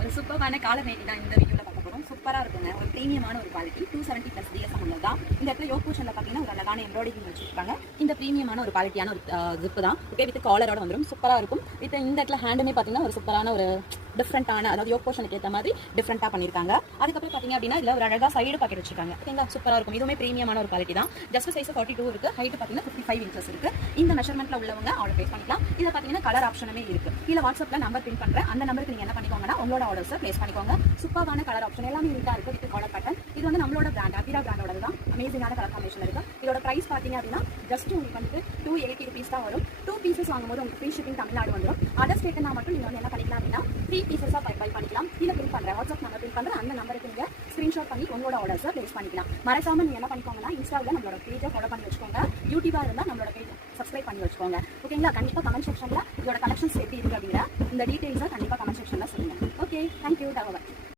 ஒரு சூப்பரான collar nightie தான் இந்த வீடியோவில் பார்க்க போகிறோம். சூப்பராக இருக்குங்க. ஒரு ப்ரீமியமான ஒரு குவாலிட்டி 270+ DSM உள்ளதான். இந்த இடத்துல யோக் போர்ஷனில் பார்த்தீங்கன்னா ஒரு அழகான எம்ப்ராய்டிங் வச்சுருக்காங்க. இந்த ப்ரீமியமான ஒரு குவாலிட்டியான ஒரு ஜிப்பு தான். ஓகே, வித் காலரோட வந்துடும். சூப்பராக இருக்கும். வித் இந்த இடத்துல ஹேண்டுமே பார்த்தீங்கன்னா ஒரு சூப்பரான ஒரு டிஃப்ரெண்ட்டான, அதாவது யோக் போர்ஷனுக்கு ஏற்ற மாதிரி டிஃப்ரெண்ட்டாக பண்ணியிருக்காங்க. அதுக்கப்புறம் பார்த்தீங்க அப்படின்னா இதில் ஒரு அழகாக சைடு பாக்கெட் வச்சிருக்காங்க. ஓகேங்களா, சூப்பராக இருக்கும். இதுவுமே ப்ரீமியமான ஒரு குவாலிட்டி தான். ஜஸ்ட் சைஸ் 42 இருக்குது. ஹைட்டு பார்த்தீங்கன்னா 55 inches இருக்குது. இந்த மெஷர்மெண்ட்டில் உள்ளவங்க ஆர்டர் பேஸ் பண்ணிக்கலாம். இதில் பார்த்தீங்கன்னா கலர் ஆப்ஷனுமே இருக்குது. கீழே வாட்ஸ்அப்பில் நம்பர் பின் பண்ணுறேன். அந்த நம்பருக்கு நீங்கள் என்ன பண்ணிக்கோங்கன்னா உங்களோட ஆர்டர்ஸை பிளேஸ் பண்ணிக்கோங்க. சூப்பரான கலர் ஆப்ஷன் எல்லாமே நீட்டாக இருக்குது. With collar pattern. இது வந்து நம்மளோட பிராண்ட் அபிரா பிராண்டோட தான். அமேசிங்கான கலர் காம்பினேஷன் இருக்குது. இதோட ப்ரைஸ் பார்த்தீங்க அப்படின்னா ஜஸ்ட் உங்களுக்கு வந்துட்டு 280 rupees தான் வரும். 2 pieces வாங்கும்போது உங்களுக்கு ஃப்ரீ ஷிப்பிங் தமிழ்நாடு வந்துடும். அதர் ஸ்டேட்னா மட்டும் நீங்கள் வந்து என்ன பண்ணிக்கலாம் அப்படின்னா 3 pieces பை பண்ணிக்கலாம். கீழே பின் பண்ணுறேன், வாட்ஸ்அப் நம்பர் பின் பண்ணுறேன். அந்த நம்பருக்கு நீங்கள் ஸ்க்ரீன்ஷாட் பண்ணி உங்களோட ஆர்டர்ஸை பிளேஸ் பண்ணிக்கலாம். மறக்காம நீங்கள் என்ன பண்ணிக்கோங்கன்னா இன்ஸ்டாவில் நம்மளோட பேஜை ஃபாலோ பண்ணி வச்சுக்கோங்க. யூடியூபாக இருந்தால் நம்மளோட பேஜ் சப்ஸ்கிரைப் பண்ணி வச்சுக்கோங்க. ஓகேங்களா, கண்டிப்பாக கமெண்ட் செக்ஷனில் இதோட கலெக்ஷன்ஸ் எப்படி இருக்குது அப்படிங்கிற இந்த டீட்டெயில்ஸை கண்டிப்பாக கமெண்ட் செக்ஷனில் சொல்லுங்கள். Okay, thank you.